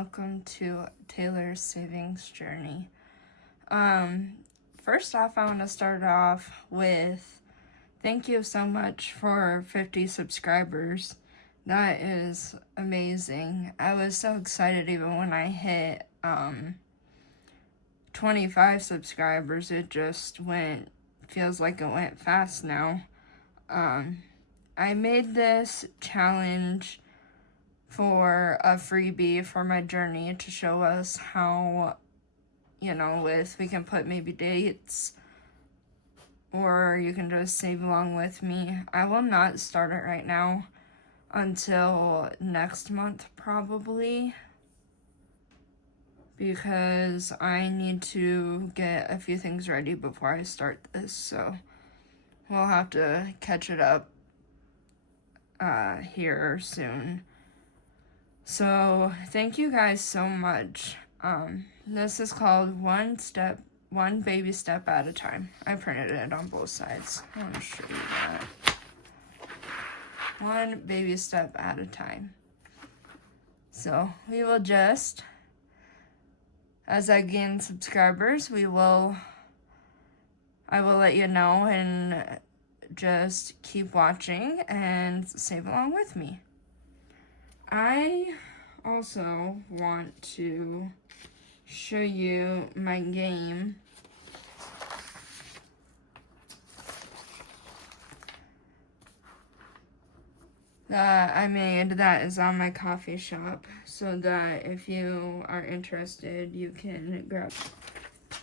welcome to Taylor's Savings Journey. First off, I want to start off with thank you so much for 50 subscribers. That is amazing. I was so excited even when I hit 25 subscribers. It just feels like it went fast now. I made this challenge for a freebie for my journey to show us how, if we can put maybe dates or you can just save along with me. I will not start it right now until next month probably, because I need to get a few things ready before I start this, so we'll have to catch it up here soon. So thank you guys so much. This is called one baby step at a time. I printed it on both sides. I want to show you that. One baby step at a time. So we will just, as I gain subscribers, I will let you know, and just keep watching and save along with me. I also want to show you my game. That I made that is on my coffee shop, so that if you are interested, you can grab it.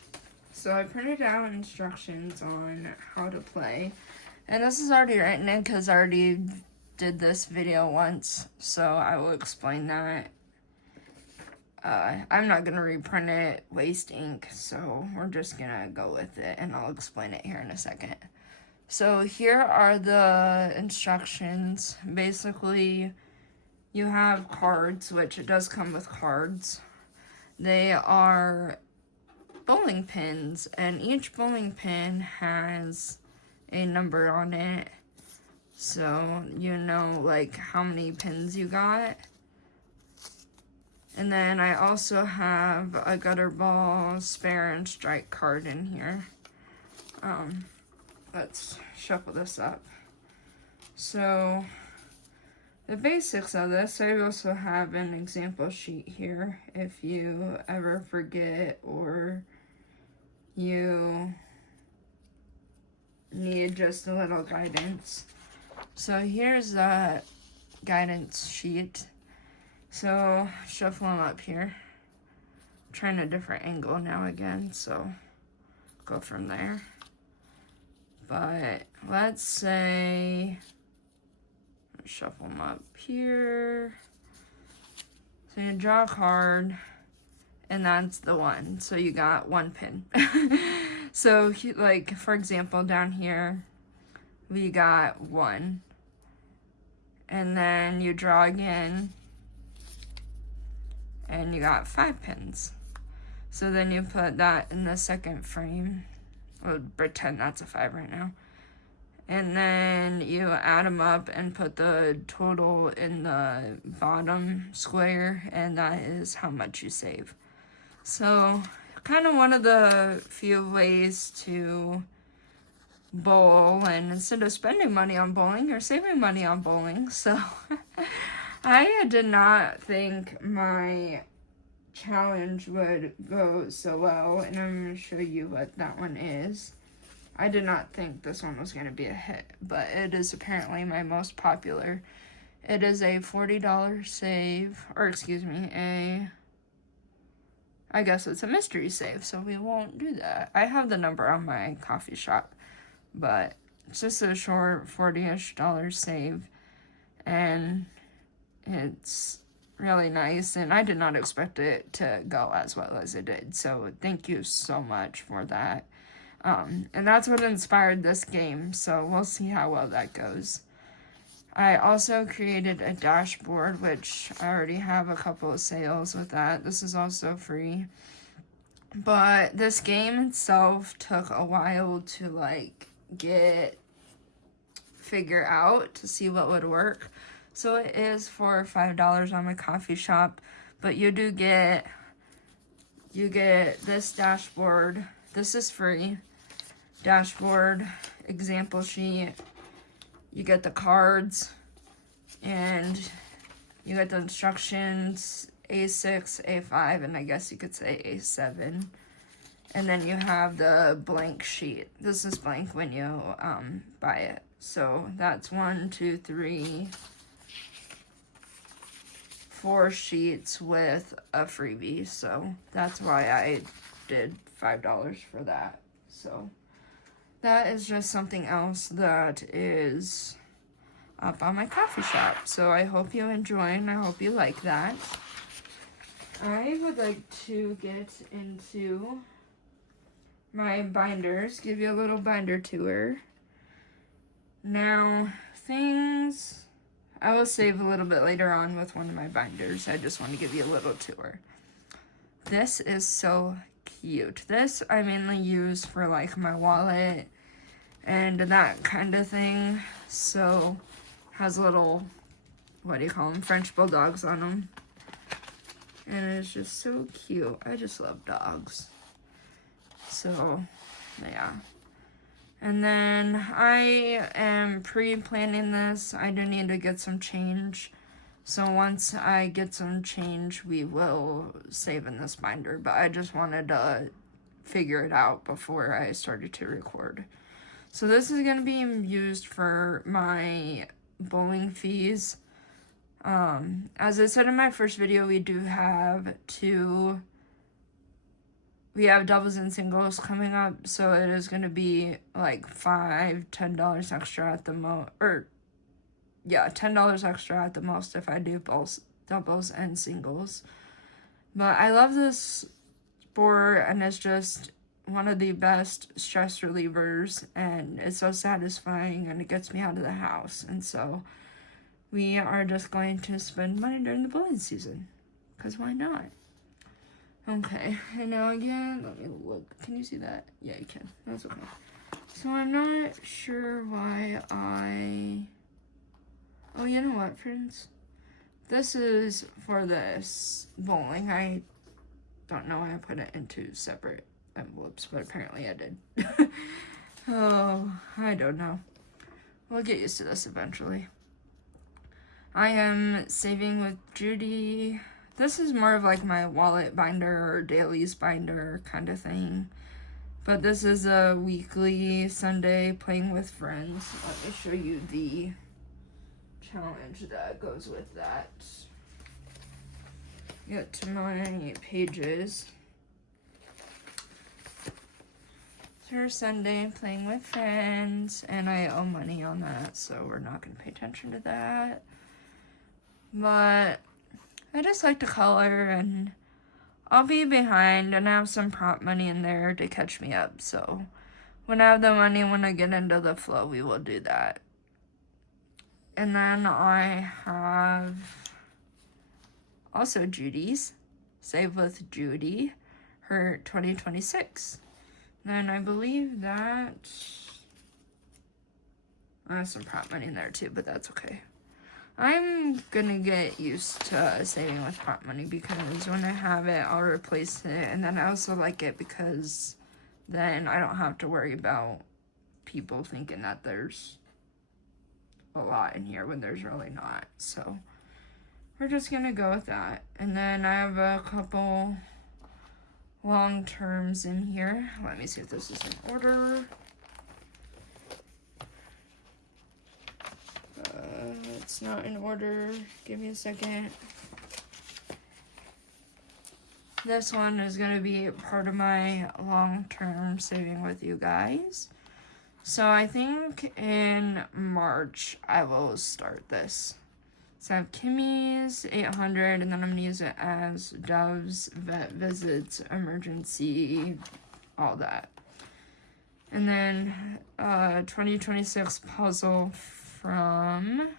So I printed out instructions on how to play, and this is already written in because I already did this video once, so I will explain that. I'm not gonna reprint it, waste ink, so we're just gonna go with it, and I'll explain it here in a second. So here are the instructions. Basically, you have cards, which it does come with cards. They are bowling pins, and each bowling pin has a number on it, so you know like how many pins you got. And then I also have a gutter ball, spare, and strike card in here. Let's shuffle this up. So the basics of this, I also have an example sheet here if you ever forget or you need just a little guidance. So here's the guidance sheet. So shuffle them up here. I'm trying a different angle now again, so go from there. But let's say, shuffle them up here. So you draw a card, and that's the one. So you got one pin. So like, for example, down here, we got one. And then you draw again, and you got 5 pins. So then you put that in the second frame. We'll pretend that's a 5 right now. And then you add them up and put the total in the bottom square, and that is how much you save. So kind of one of the few ways to bowl, and instead of spending money on bowling, you're saving money on bowling. So I did not think my challenge would go so well, and I'm going to show you what that one is. I did not think this one was going to be a hit, but it is apparently my most popular. It is a $40 save, or excuse me, I guess it's a mystery save, so we won't do that. I have the number on my coffee shop, but it's just a short $40-ish save, and it's really nice, and I did not expect it to go as well as it did, so thank you so much for that. And that's what inspired this game, so we'll see how well that goes. I also created a dashboard, which I already have a couple of sales with that. This is also free. But this game itself took a while to figure out to see what would work. So it is for $5 on my coffee shop, But you get this dashboard. This is free. Dashboard, example sheet. You get the cards, and you get the instructions, A6, A5, and I guess you could say A7. And then you have the blank sheet. This is blank when you buy it. So that's 1, 2, 3, 4 sheets with a freebie. So that's why I did $5 for that. So that is just something else that is up on my coffee shop. So I hope you enjoy and I hope you like that. I would like to get into my binders, give you a little binder tour. Now, things I will save a little bit later on with one of my binders. I just want to give you a little tour. This is so cute. This I mainly use for like my wallet and that kind of thing. So, has little, what do you call them, French bulldogs on them. And it's just so cute. I just love dogs. So, yeah. And then I am pre-planning this. I do need to get some change. So once I get some change, we will save in this binder. But I just wanted to figure it out before I started to record. So this is going to be used for my bowling fees. As I said in my first video, we have doubles and singles coming up, so it is going to be like $5-10 extra at the most, $10 extra at the most if I do both doubles and singles. But I love this sport, and it's just one of the best stress relievers, and it's so satisfying, and it gets me out of the house. And so we are just going to spend money during the bowling season, because why not? Okay, and now again, let me look. Can you see that? Yeah, you can. That's okay. So I'm not sure why oh, you know what, friends? This is for this bowling. I don't know why I put it into separate envelopes, but apparently I did. Oh, I don't know. We'll get used to this eventually. I am saving with Judy. This is more of like my wallet binder or dailies binder kind of thing. But this is a weekly Sunday playing with friends. Let me show you the challenge that goes with that. Get to my pages. For Sunday playing with friends, and I owe money on that, so we're not going to pay attention to that. But I just like to color, and I'll be behind and have some prop money in there to catch me up. So when I have the money, when I get into the flow, we will do that. And then I have also Judy's, Save with Judy, her 2026. Then I believe that I have some prop money in there too, but that's okay. I'm gonna get used to saving with prop money because when I have it, I'll replace it. And then I also like it because then I don't have to worry about people thinking that there's a lot in here when there's really not. So we're just gonna go with that. And then I have a couple long terms in here. Let me see if this is in order. It's not in order. Give me a second. This one is going to be part of my long-term saving with you guys. So I think in March I will start this. So I have Kimmy's 800, and then I'm going to use it as Dove's vet visits, emergency, all that. And then 2026 puzzle from...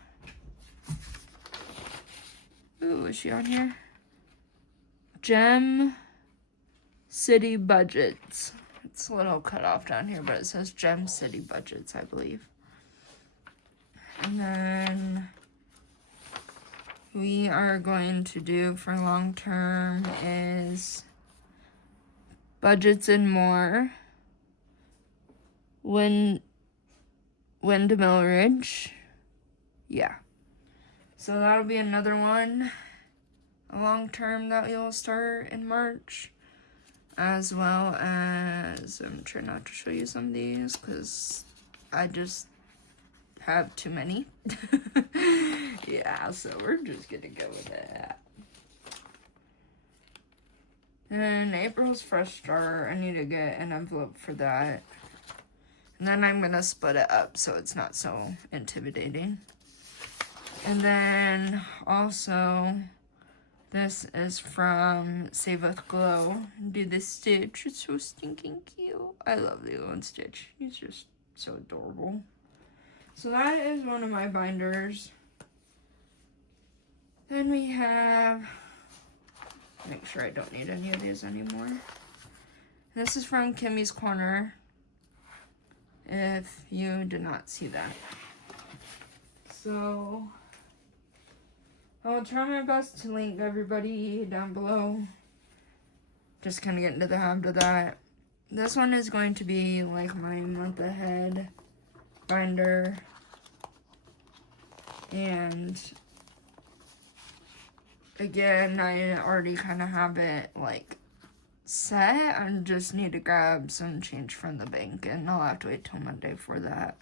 Ooh, is she on here? Gem City Budgets. It's a little cut off down here, but it says Gem City Budgets, I believe. And then we are going to do for long term is Budgets and More, Windmill Ridge. Yeah. So that'll be another one, a long term that we'll start in March. As well as, I'm trying not to show you some of these because I just have too many. Yeah, so we're just gonna go with that. And April's fresh start. I need to get an envelope for that. And then I'm gonna split it up so it's not so intimidating. And then also, this is from Save with Glow. Do the Stitch. It's so stinking cute. I love Lilo and Stitch. He's just so adorable. So that is one of my binders. Then we have, make sure I don't need any of these anymore. This is from Kimmy's Corner, if you did not see that. So I'll try my best to link everybody down below. Just kind of get into the habit of that. This one is going to be like my month ahead binder. And again, I already kind of have it like set. I just need to grab some change from the bank and I'll have to wait till Monday for that.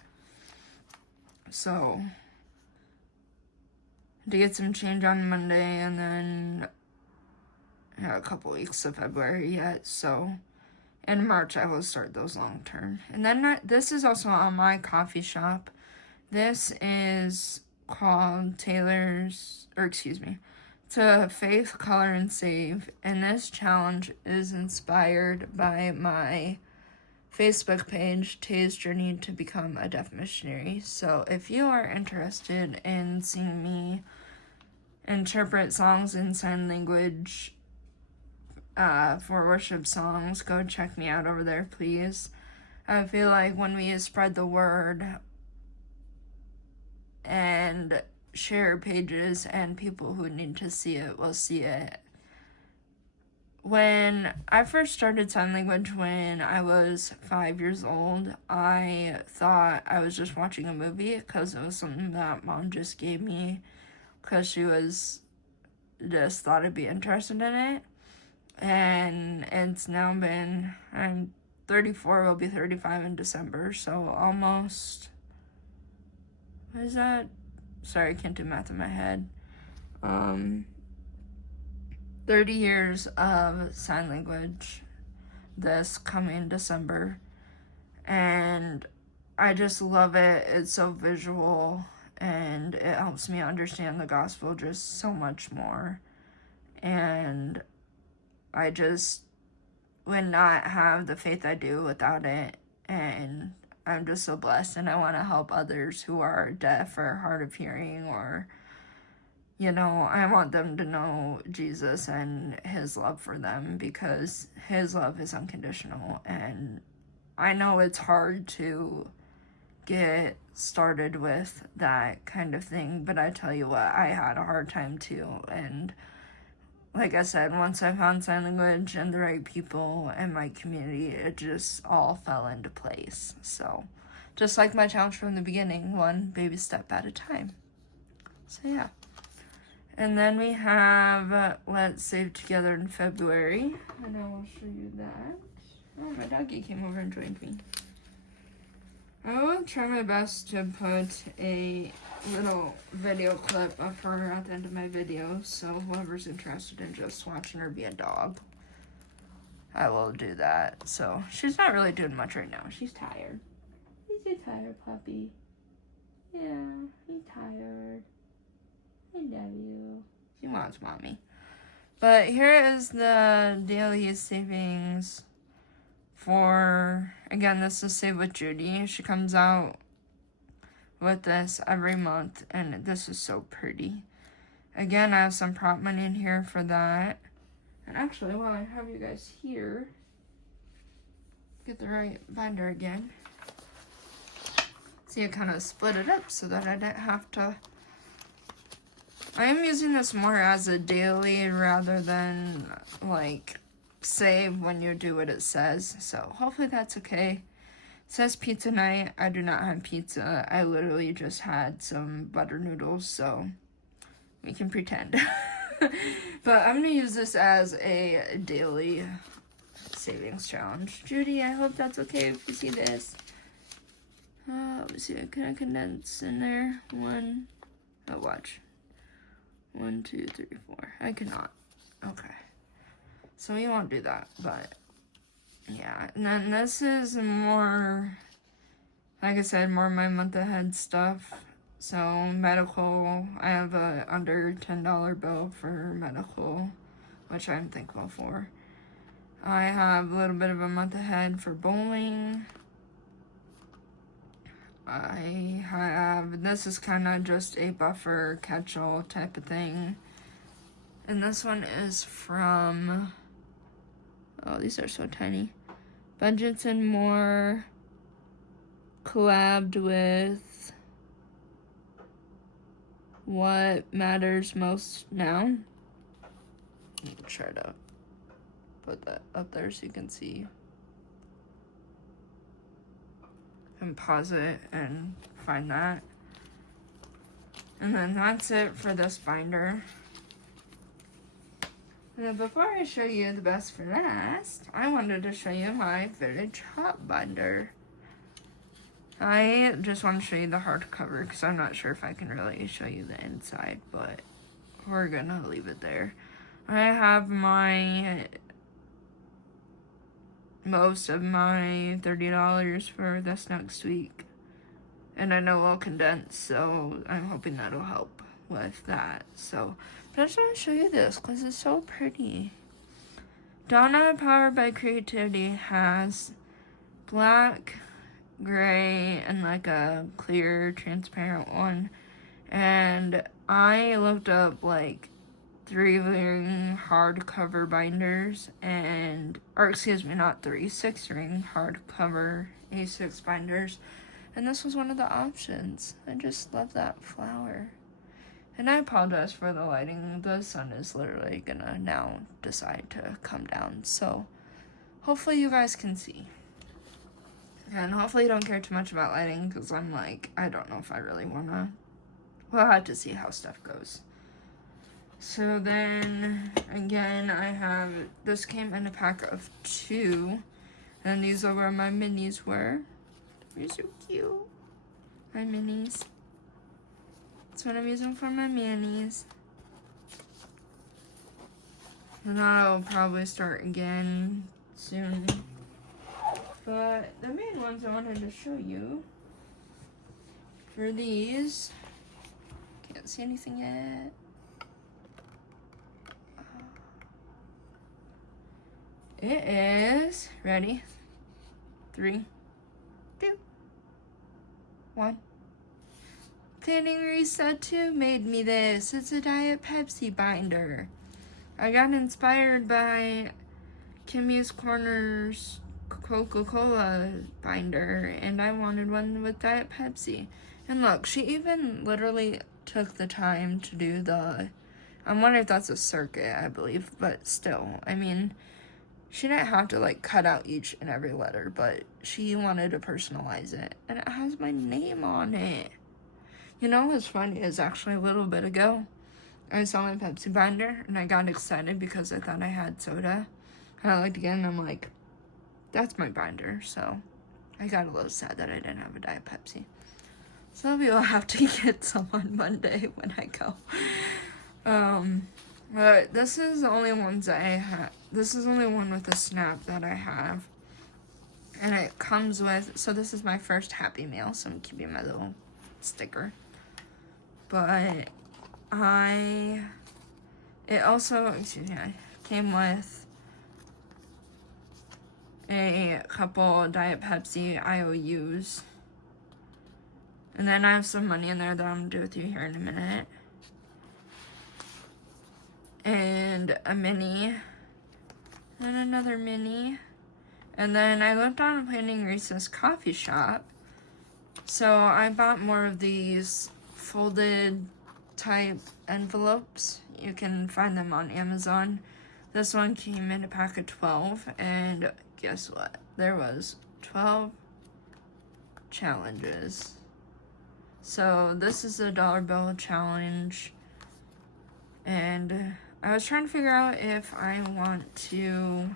So to get some change on Monday, and then I have a couple weeks of February yet, so in March I will start those long term. And then this is also on my coffee shop. This is called Taylor's, or excuse me, it's a Faith, Color, and Save, and this challenge is inspired by my Facebook page, Tay's Journey to Become a Deaf Missionary. So if you are interested in seeing me interpret songs in sign language for worship songs, go check me out over there, please. I feel like when we spread the word and share pages and people who need to see it will see it. When I first started sign language when I was 5 years old, I thought I was just watching a movie because it was something that Mom just gave me because she was just thought I'd be interested in it. And it's now been, I'm 34, will be 35 in December, so almost, what is that? Sorry, I can't do math in my head. 30 years of sign language this coming December. And I just love it. It's so visual and it helps me understand the gospel just so much more. And I just would not have the faith I do without it. And I'm just so blessed, and I want to help others who are deaf or hard of hearing, or, you know, I want them to know Jesus and his love for them, because his love is unconditional. And I know it's hard to get started with that kind of thing, but I tell you what, I had a hard time too. And like I said, once I found sign language and the right people and my community, it just all fell into place. So, just like my challenge from the beginning, one baby step at a time. So, yeah. And then we have Let's Save Together in February. And I will show you that. Oh, my doggy came over and joined me. I will try my best to put a little video clip of her at the end of my video, so whoever's interested in just watching her be a dog, I will do that. So she's not really doing much right now. She's tired. Is you tired, puppy? Yeah, he's tired. I love you. She wants mommy. But here is the daily savings for, again, this is Save with Judy. She comes out with this every month, and this is so pretty. Again, I have some prop money in here for that. And actually, while I have you guys here, get the right binder again. See, I kind of split it up so that I didn't have to I am using this more as a daily rather than like save when you do what it says. So hopefully that's okay. It says pizza night. I do not have pizza. I literally just had some butter noodles, so we can pretend. But I'm gonna use this as a daily savings challenge. Judy, I hope that's okay if you see this. Let me see, can I condense in there? Watch. 1, 2, 3, 4. I cannot. Okay. So we won't do that, but yeah. And then this is more, like I said, more my month ahead stuff. So medical, I have a under $10 bill for medical, which I'm thankful for. I have a little bit of a month ahead for bowling. I have, this is kind of just a buffer catch-all type of thing. And this one is from, oh, these are so tiny. Budgets and More collabed with What Matters Most Now. I'll try to put that up there so you can see. And pause it and find that. And then that's it for this binder. And then before I show you the best for last, I wanted to show you my Village Hot binder. I just want to show you the hardcover because I'm not sure if I can really show you the inside, but we're gonna leave it there. I have most of my $30 for this next week. And I know I'll condense, so I'm hoping that'll help with that. So, but I just want to show you this because it's so pretty. Donna Powered by Creativity has black, gray, and like a clear, transparent one. And I looked up like 3-ring hardcover binders or excuse me, not 3, 6-ring hardcover A6 binders. And this was one of the options. I just love that flower. And I apologize for the lighting. The sun is literally gonna now decide to come down. So hopefully you guys can see. And hopefully you don't care too much about lighting because I'm like, I don't know if I really wanna. We'll have to see how stuff goes. So then, again, I have, this came in a pack of 2. And these are where my minis were. They're so cute. My minis. That's what I'm using for my manis. And I'll probably start again soon. But the main ones I wanted to show you for these, can't see anything yet. It is, ready? 3, 2, 1. Planning Reset 2 made me this. It's a Diet Pepsi binder. I got inspired by Kimmy's Corner's Coca-Cola binder, and I wanted one with Diet Pepsi. And look, she even literally took the time to do I'm wondering if that's a circuit, I believe, but still, I mean, she didn't have to like cut out each and every letter, but she wanted to personalize it, and it has my name on it. You know what's funny is actually a little bit ago, I saw my Pepsi binder, and I got excited because I thought I had soda. And I looked again, and I'm like, that's my binder. So I got a little sad that I didn't have a Diet Pepsi. So maybe I'll have to get some on Monday when I go. But this is the only ones that I have. This is the only one with a snap that I have. And it comes with, so this is my first Happy Meal, so I'm keeping my little sticker. But it also, came with a couple Diet Pepsi IOUs. And then I have some money in there that I'm gonna do with you here in a minute. And a mini. And another mini. And then I lived on Planning Reese's coffee shop. So I bought more of these folded type envelopes. You can find them on Amazon. This one came in a pack of 12, and guess what? There was 12 challenges. So this is a dollar bill challenge, and I was trying to figure out if I want to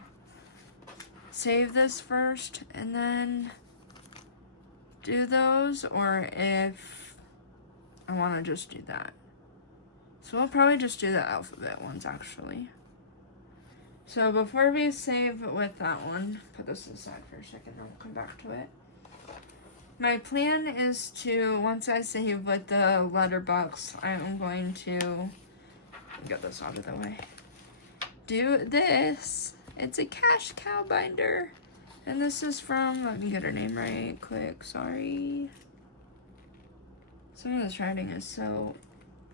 save this first and then do those, or if I want to just do that. So we'll probably just do the alphabet ones, actually. So before we save with that one, put this aside for a second and we'll come back to it. My plan is to, once I save with the letterbox, I am going to get this out of the way. Do this. It's a cash cow binder. And this is from, let me get her name right quick, sorry. Some of this writing is so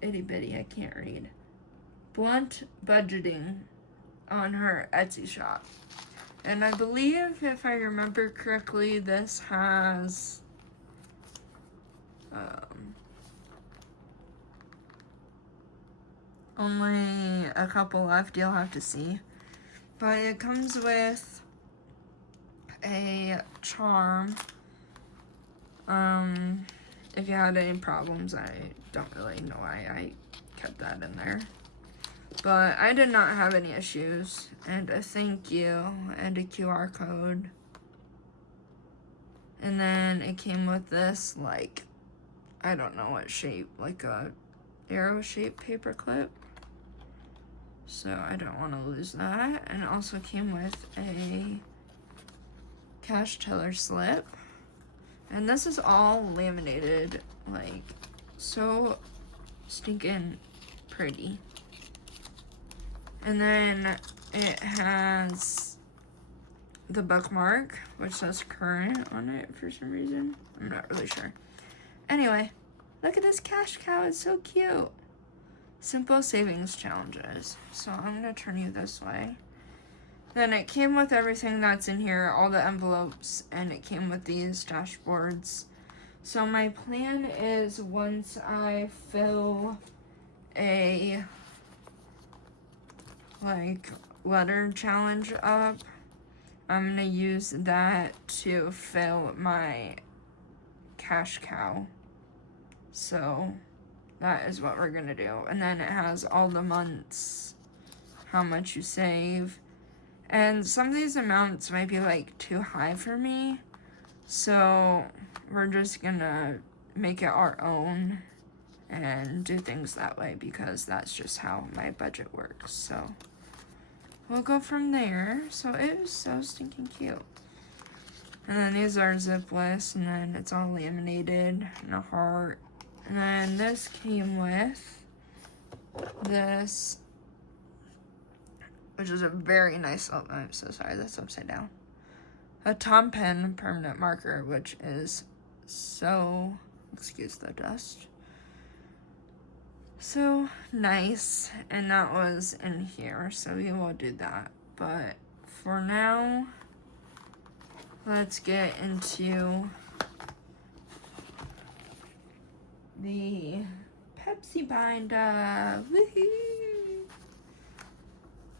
itty bitty, I can't read. Blunt Budgeting on her Etsy shop. And I believe, if I remember correctly, this has only a couple left, you'll have to see. But it comes with a charm. If you had any problems, I don't really know why I kept that in there. But I did not have any issues. And a thank you and a QR code. And then it came with this, like, I don't know what shape, like a arrow shaped paper clip. So I don't want to lose that. And it also came with a cash teller slip. And this is all laminated, like, so stinking pretty. And then it has the bookmark, which says current on it for some reason. I'm not really sure. Anyway, look at this cash cow, it's so cute. Simple savings challenges. So I'm gonna turn you this way. Then it came with everything that's in here, all the envelopes, and it came with these dashboards. So my plan is, once I fill a letter challenge up, I'm gonna use that to fill my cash cow. So that is what we're gonna do. And then it has all the months, how much you save. And some of these amounts might be like too high for me. So we're just gonna make it our own and do things that way, because that's just how my budget works. So we'll go from there. So it was so stinking cute. And then these are zipless, and then it's all laminated and a heart. And then this came with this, which is a very nice, oh, I'm so sorry, that's upside down. A Tom Pen permanent marker, which is so, excuse the dust, so nice. And that was in here, so we will do that. But for now, let's get into the Pepsi binder. Woohoo!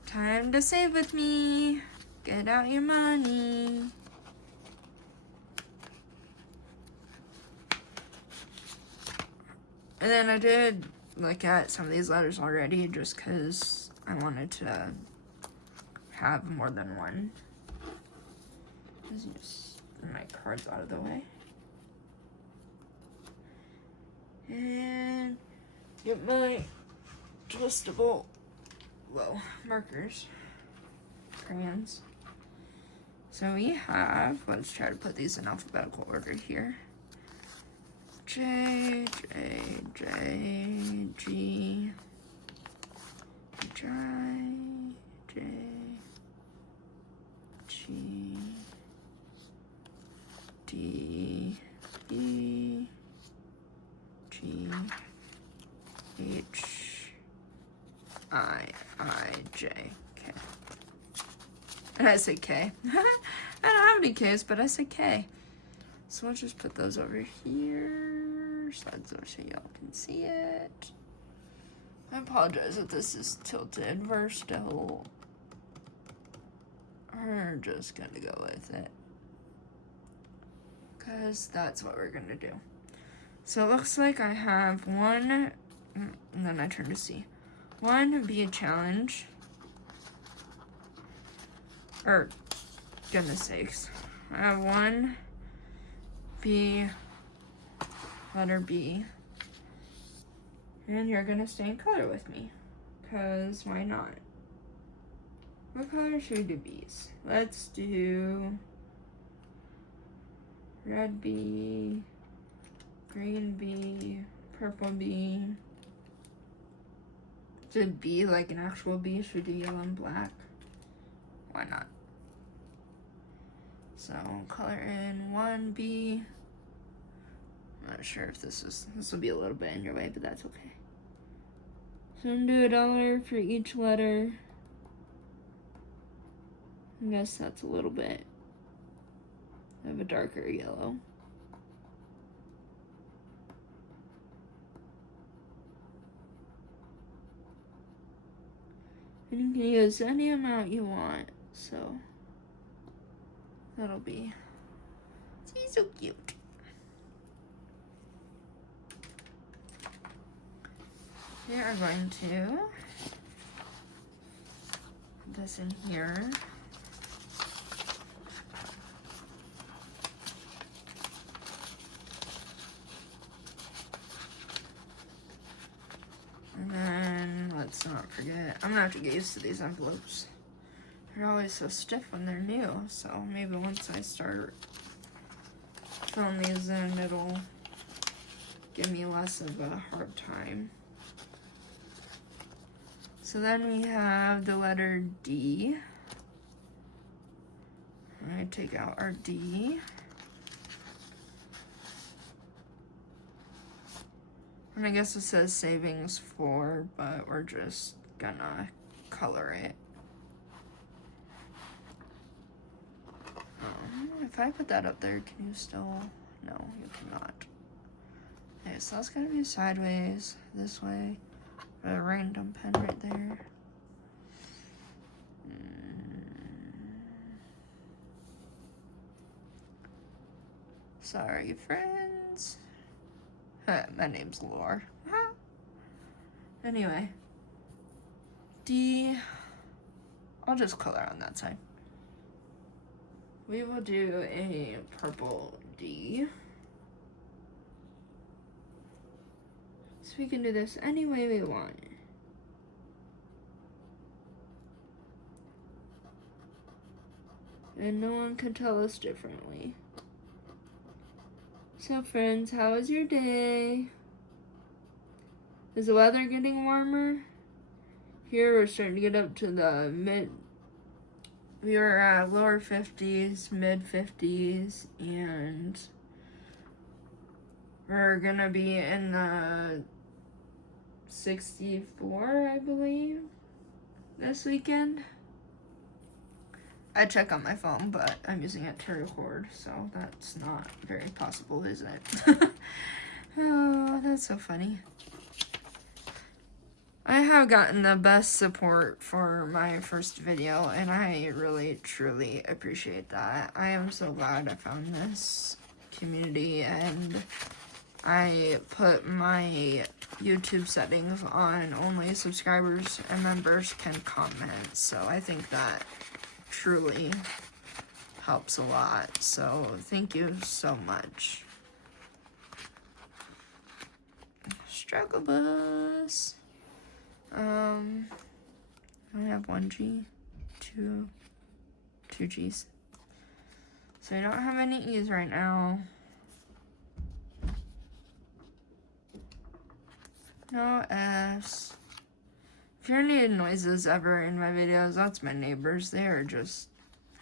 Time to save with me. Get out your money. And then I did look at some of these letters already, just because I wanted to have more than one. Let's just get my cards out of the way. And get my twistable, markers, crayons. So we have, let's try to put these in alphabetical order here. J, J, J, G, H, I, J, G, D, E, G, H, I, J, K. And I said K. I don't have any K's, but I said K. So we'll just put those over here, slide those so y'all can see it. I apologize if this is tilted. We're just gonna go with it, because that's what we're gonna do. So it looks like I have one, and then I turn to C. One would be a challenge, or goodness sakes. I have one B, letter B, and you're gonna stay in color with me, because why not? What color should we do B's? Let's do red B, green B, purple B. Should B like an actual B? Should we do yellow and black? Why not? So color in 1B. I'm not sure if this will be a little bit in your way, but that's okay. So I'm gonna do $1 for each letter. I guess that's a little bit of a darker yellow. And you can use any amount you want, so that'll be, she's so cute. We are going to put this in here. And then, let's not forget, I'm gonna have to get used to these envelopes. They're always so stiff when they're new, so maybe once I start filling these in, it'll give me less of a hard time. So then we have the letter D. I'm gonna take out our D. And I guess it says savings 4, but we're just gonna color it. If I put that up there, can you still? No, you cannot. Okay, so that's gonna be sideways, this way. A random pen right there. Sorry, friends. My name's Lore. Anyway. D. I'll just color on that side. We will do a purple D. So we can do this any way we want. And no one can tell us differently. So friends, how was your day? Is the weather getting warmer? Here we're starting to get up to the we were at lower 50s, mid 50s, and we're gonna be in the 64, I believe, this weekend. I check on my phone, but I'm using it to record, so that's not very possible, is it? Oh, that's so funny. I have gotten the best support for my first video, and I really, truly appreciate that. I am so glad I found this community, and I put my YouTube settings on only subscribers and members can comment, so I think that truly helps a lot. So thank you so much. Struggle bus. I have 1 G, 2 G's. So I don't have any E's right now. No F's. If you hear any noises ever in my videos, that's my neighbors. They are just,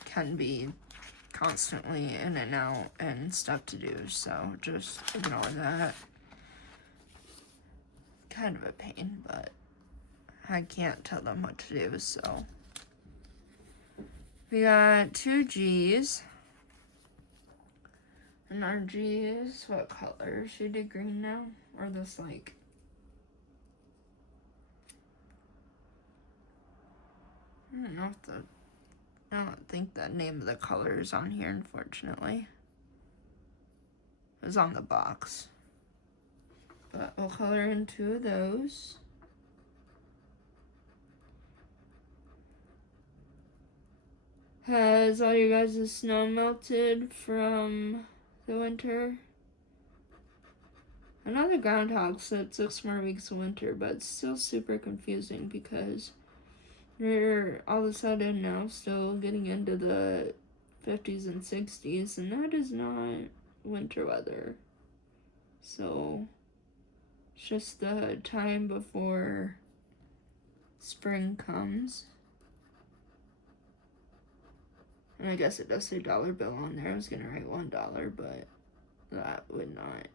can be constantly in and out and stuff to do, so just ignore that. Kind of a pain, but I can't tell them what to do, so. We got 2 G's. And our G's, what color? Should we do green now? Or this, like, I don't think the name of the color is on here, unfortunately. It was on the box. But we'll color in 2 of those. Has all you guys' snow melted from the winter? I know the groundhog said 6 more weeks of winter, but it's still super confusing because we're all of a sudden now still getting into the 50s and 60s, and that is not winter weather. So it's just the time before spring comes. And I guess it does say dollar bill on there. I was gonna write $1, but that would not.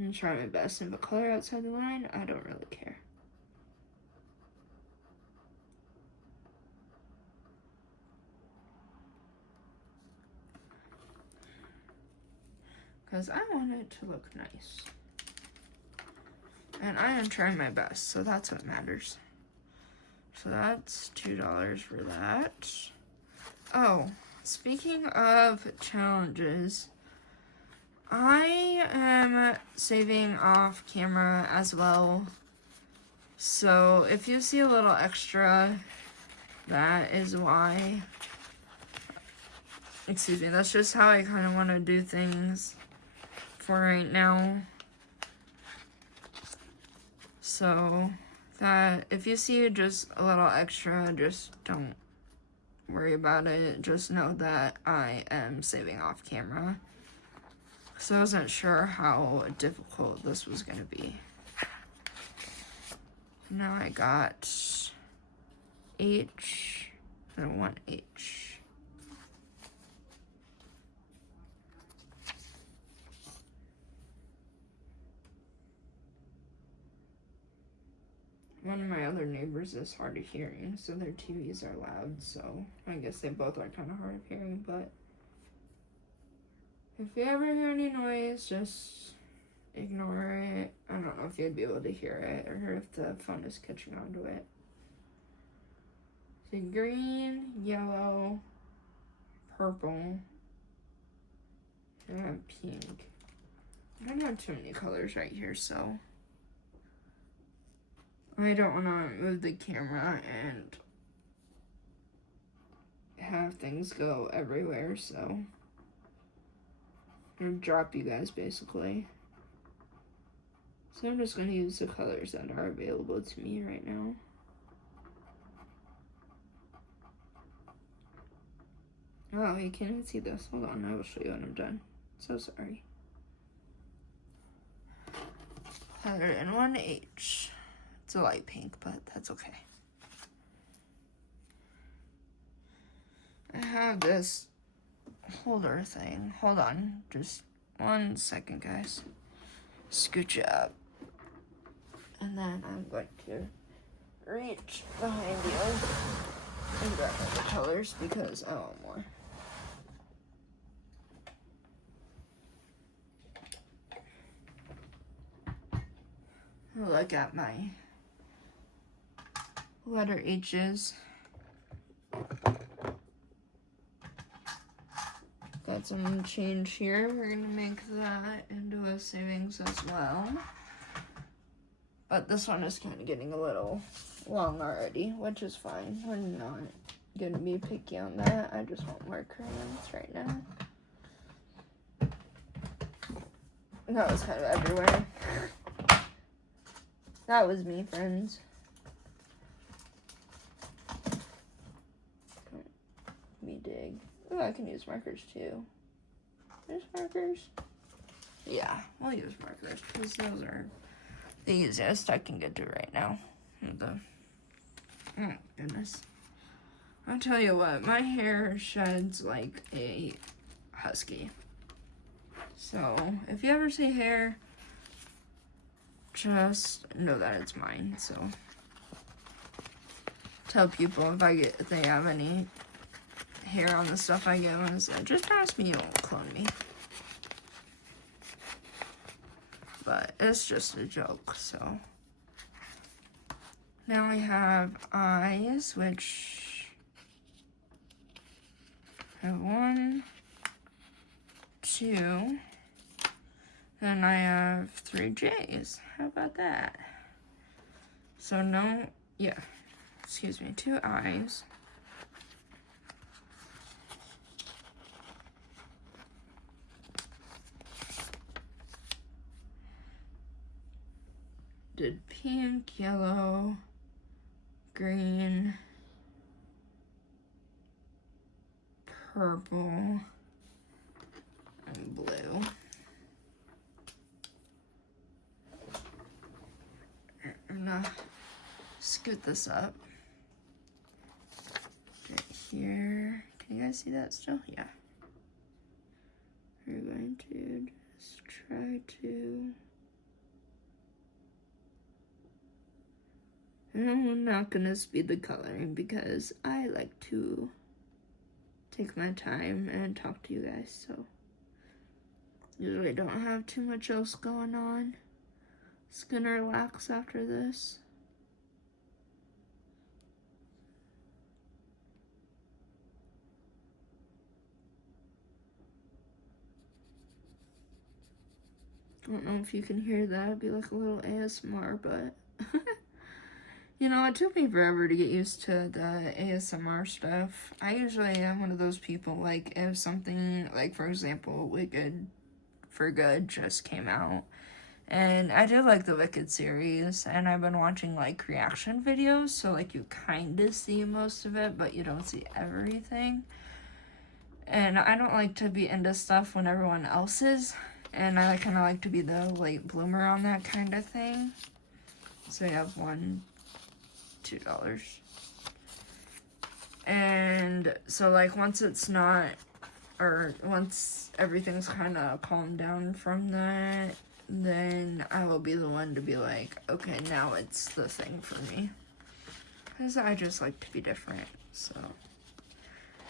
I'm trying my best. If a color outside the line, I don't really care. Because I want it to look nice. And I am trying my best, so that's what matters. So that's $2 for that. Oh, speaking of challenges, I am saving off camera as well. So if you see a little extra, that is why. Excuse me, that's just how I kind of want to do things for right now. So that if you see just a little extra, just don't worry about it. Just know that I am saving off camera. So I wasn't sure how difficult this was going to be. Now I got H and 1H. One of my other neighbors is hard of hearing, so their TVs are loud, so I guess they both are kind of hard of hearing, but if you ever hear any noise, just ignore it. I don't know if you'd be able to hear it or if the phone is catching on to it. So green, yellow, purple, and pink. I don't have too many colors right here, so I don't want to move the camera and have things go everywhere, so or drop you guys basically. So I'm just going to use the colors that are available to me right now. Oh, you can't see this. Hold on, I will show you when I'm done. So sorry. Color in 1H. It's a light pink, but that's okay. I have this holder thing. Hold on, just 1 second, guys. Scooch it up. And then I'm going to reach behind you and grab the colors because I want more. Look at my letter H's. Got some change here. We're gonna make that into a savings as well. But this one is kind of getting a little long already, which is fine. We're not gonna be picky on that. I just want more crayons right now. That was kind of everywhere. That was me, friends. Let me dig. Oh, I can use markers too. There's markers. Yeah, I'll use markers because those are the easiest I can get to right now. Oh, goodness. I'll tell you what, my hair sheds like a husky. So, if you ever see hair, just know that it's mine. So tell people if they have any hair on the stuff I get them, just ask me, you won't clone me. But it's just a joke, so Now we have eyes, which have 1, 2. Then I have 3 J's. How about that? So excuse me, 2 eyes. Did pink, yellow, green, purple, and blue. I'm gonna scoot this up right here. Can you guys see that still? Yeah. We're going to just try to... I'm not gonna speed the coloring because I like to take my time and talk to you guys, so usually don't have too much else going on. Just gonna relax after this. I don't know if you can hear that. It'd be like a little ASMR, but you know, it took me forever to get used to the ASMR stuff. I usually am one of those people, like, if something, like, for example, Wicked for Good just came out, and I did like the Wicked series, and I've been watching, like, reaction videos, so, like, you kind of see most of it, but you don't see everything. And I don't like to be into stuff when everyone else is, and I kind of like to be the late bloomer on that kind of thing. So you have $2. And so, like, once everything's kind of calmed down from that, then I will be the one to be like, okay, now it's the thing for me. Because I just like to be different, so.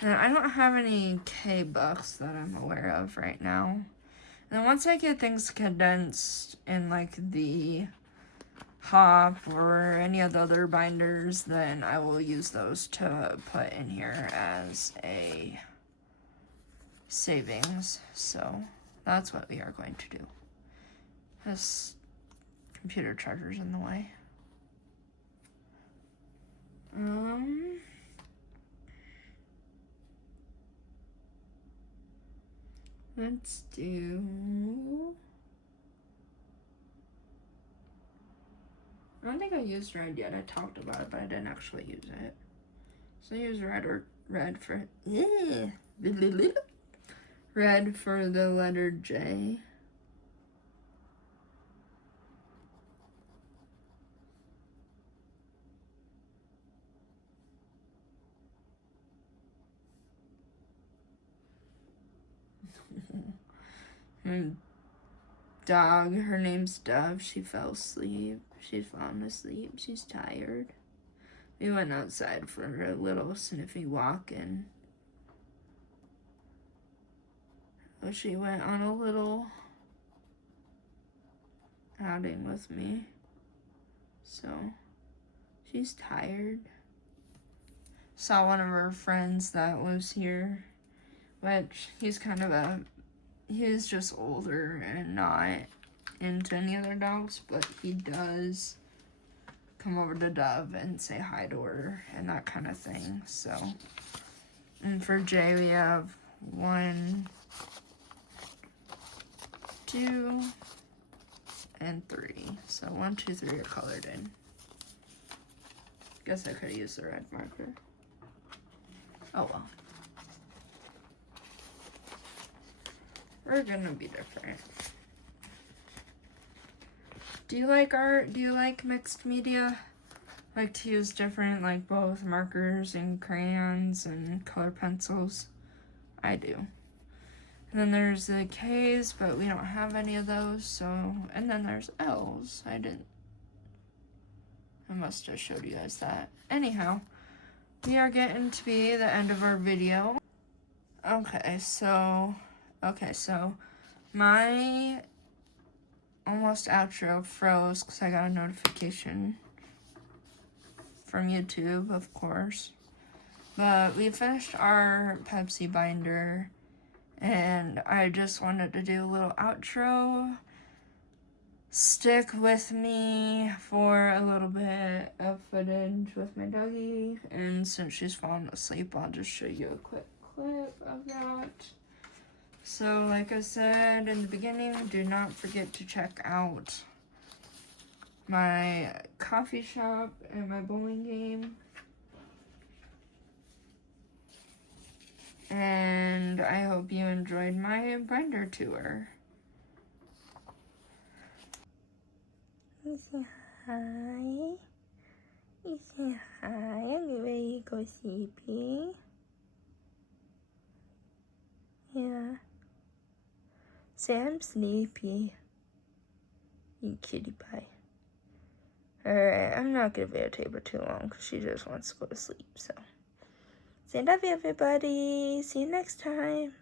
And I don't have any K-Bucks that I'm aware of right now. And once I get things condensed in, like, the Hop or any of the other binders, then I will use those to put in here as a savings. So that's what we are going to do. This computer charger's in the way. Let's do... I don't think I used red yet. I talked about it, but I didn't actually use it. So I use red for red for the letter J. My dog, her name's Dove. She fell asleep. She's fallen asleep. She's tired. We went outside for a little sniffy walk, and she went on a little outing with me. So she's tired. Saw one of her friends that lives here, which he's just older and not into any other dogs, but he does come over to Dove and say hi to her and that kind of thing. So, and for Jay, we have 1, 2, and 3. So 1, 2, 3 are colored in. Guess I could have used the red marker. Oh well. We're gonna be different. Do you like art? Do you like mixed media? Like to use different, like both markers and crayons and color pencils? I do. And then there's the K's, but we don't have any of those, so, and then there's L's. I must have showed you guys that. Anyhow, we are getting to be the end of our video. Okay, so my almost outro froze because I got a notification. from YouTube, of course. But we finished our Pepsi binder, and I just wanted to do a little outro. Stick with me for a little bit of footage with my doggy, and since she's fallen asleep, I'll just show you a quick clip of that. So like I said in the beginning, do not forget to check out my coffee shop and my bowling game. And I hope you enjoyed my binder tour. You say hi. You say hi. Are you ready to go sleepy? Yeah. Say I'm sleepy. You kitty pie. Alright, I'm not going to videotape her too long because she just wants to go to sleep, so. Say love you, everybody. See you next time.